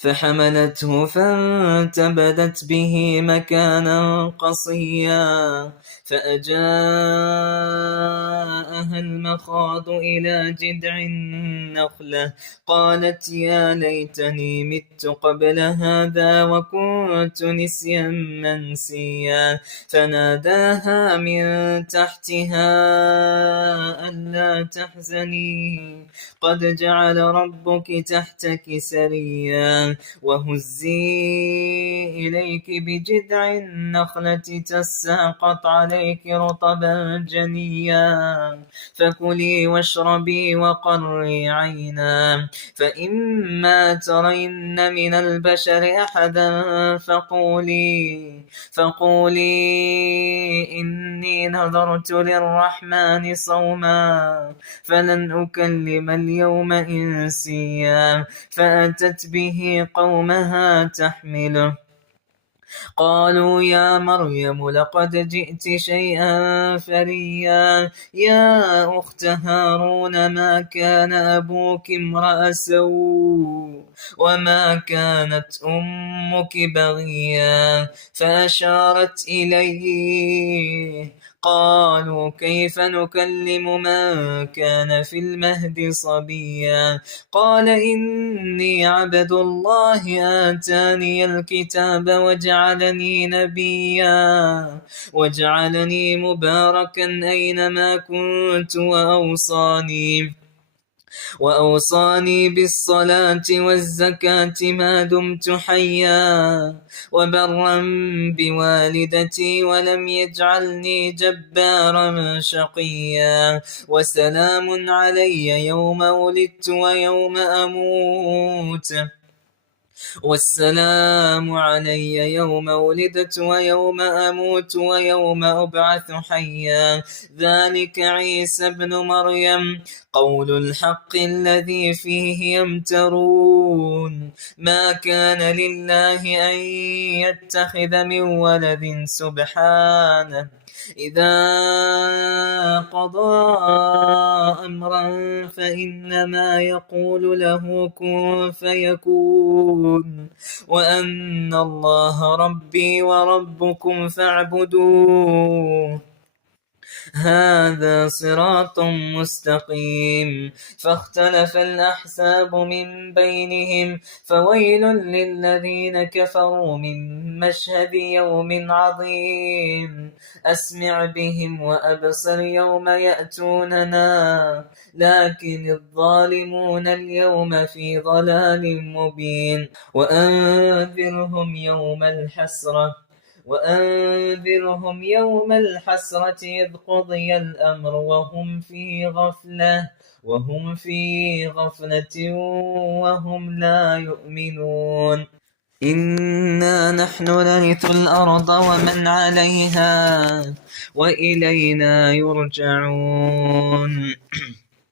فحملته فانتبذت به مكانا قصيا فأجاءها المخاض إلى جذع النخلة قالت يا ليتني مت قبل هذا وكنت نسيا منسيا فناداها من تحتها ألا تحزني قد جعل ربك تحتك سريا وهزي إليك بجذع النخلة تساقط عليك رطبا جنيا فكلي واشربي وقري عينا فإما ترين من البشر أحدا فقولي إني نذرت للرحمن صوما فلن أكلم اليوم إنسيا فأتت به قومها تحمله قالوا يا مريم لقد جئت شيئا فريا يا أخت هارون ما كان أبوك امرأ سوء وما كانت أمك بغيا فأشارت إليه قالوا كيف نكلم من كان في المهد صبيا قال إني عبد الله آتاني الكتاب وجعلني نبيا وجعلني مباركا أينما كنت وأوصاني بالصلاة والزكاة ما دمت حيا وبرا بوالدتي ولم يجعلني جبارا شقيا وسلام علي يوم ولدت ويوم أموت والسلام علي يوم ولدت ويوم أموت ويوم أبعث حيا ذلك عيسى بن مريم قول الحق الذي فيه يمترون ما كان لله أن يتخذ من ولد سبحانه إذا قضى أمرا فإنما يقول له كن فيكون وأن الله ربي وربكم فاعبدوه هذا صراط مستقيم فاختلف الأحزاب من بينهم فويل للذين كفروا من مشهد يوم عظيم أسمع بهم وأبصر يوم يأتوننا لكن الظالمون اليوم في ضلال مبين وأنذرهم يوم الحسرة إذ قضي الأمر وهم في غفلة وهم لا يؤمنون إنا نحن نرث الأرض ومن عليها وإلينا يرجعون